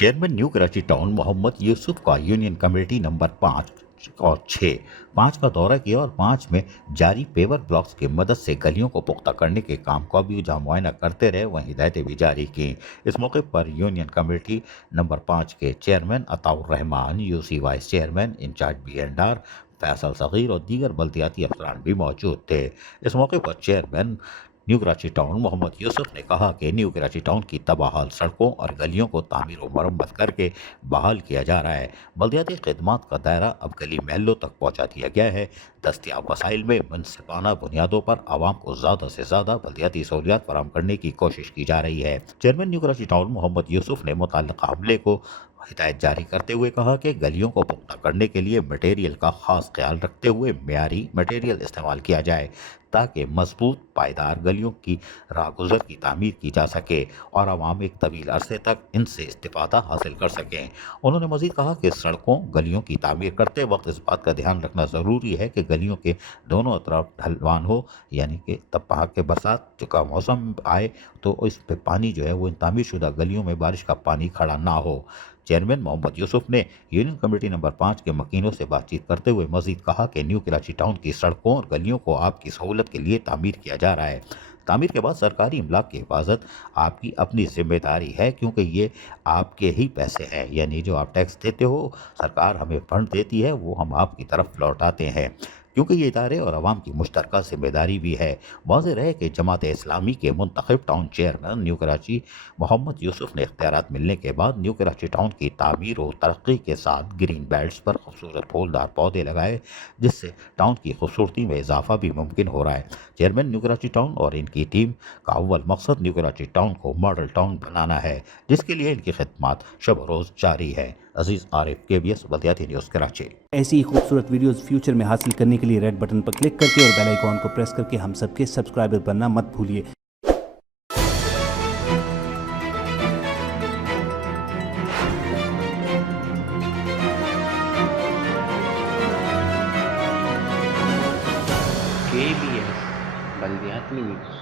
Chairman new Karachi town Mohammad Yousuf का union committee number 5 का दौरा किया और 5 में जारी पेवर ब्लॉक्स की मदद से गलियों को पुख्ता करने के काम का भी जहाँ मुआयना करते रहे वहीं हिदायतें भी जारी की। इस मौके पर यूनियन कमेटी नंबर 5 के chairman Ataur Rehman, UC vice chairman incharge B&R Faisal Saghir और दीगर बल्दियाती अफसरान भी मौजूद थे। इस मौके पर chairman new Karachi town Mohammad Yusuf ने कहा कि न्यू कराची टाउन की तबाहाल सड़कों और गलियों को तामीर और मरम्मत करके बहाल किया जा रहा है। बल्दियाती खिदमात का दायरा अब गली महलों तक पहुंचा दिया गया है। दस्तियाब वसाइल में मुनसिफाना बुनियादों पर आवाम को ज़्यादा से ज़्यादा बल्दियाती सहूलियात फराहम करने की कोशिश की जा रही है। Chairman new Karachi town Mohammad Yusuf ने मुतल्लिका अमले को हिदायत जारी करते हुए कहा कि गलियों को पुख्ता करने के लिए मटेरियल का खास ख्याल रखते हुए मेयारी मटेरियल इस्तेमाल किया जाए ताकि मजबूत पायदार गलियों की राहगुजर की तामीर की जा सके और आवाम एक तवील अरसे तक इनसे इस्तिफादा हासिल कर सकें। उन्होंने मजीद कहा कि सड़कों गलियों की तामीर करते वक्त इस बात का ध्यान रखना ज़रूरी है कि गलियों के दोनों तरफ ढलवान हो, यानी कि तब के बरसात का मौसम आए तो इस पे पानी जो है वो इन तामीर शुदा गलियों में बारिश का पानी खड़ा ना हो। चेयरमैन मोहम्मद यूसुफ ने यूनियन कमेटी नंबर 5 के मकीनों से बातचीत करते हुए मजीद कहा कि न्यू कराची टाउन की सड़कों और गलियों को आपकी सहूलत के लिए तामीर किया जा रहा है। तामीर के बाद सरकारी इमलाक की हिफाजत आपकी अपनी जिम्मेदारी है, क्योंकि ये आपके ही पैसे हैं, यानी जो आप टैक्स देते हो, सरकार हमें फंड देती है, वो हम आपकी तरफ लौटाते हैं, क्योंकि ये इदारे और आवाम की मुश्तरका जिम्मेदारी भी है। वाज़ेह रहे कि जमात इस्लामी के मुंतखब town chairman new Karachi Mohammad Yusuf ने इख्तियारात मिलने के बाद न्यू कराची टाउन की तामीर और तरक्की के साथ ग्रीन बेल्ट्स पर खूबसूरत फूलदार पौधे लगाए, जिससे टाउन की खूबसूरती में इजाफा भी मुमकिन हो रहा है। चेयरमैन न्यू कराची टाउन और इनकी टीम का अव्वल मकसद न्यू कराची टाउन को मॉडल टाउन बनाना है, जिसके लिए इनकी खिदमत शब रोज़ जारी है। अजीज़ आरिफ, KBS बल्दियाती न्यूज़ कराची। ऐसी ही खूबसूरत वीडियोस फ्यूचर में हासिल करने के लिए रेड बटन पर क्लिक करके और बेल आइकॉन को प्रेस करके हम सबके सब्सक्राइबर बनना मत भूलिए। KBS बल्दियाती न्यूज़।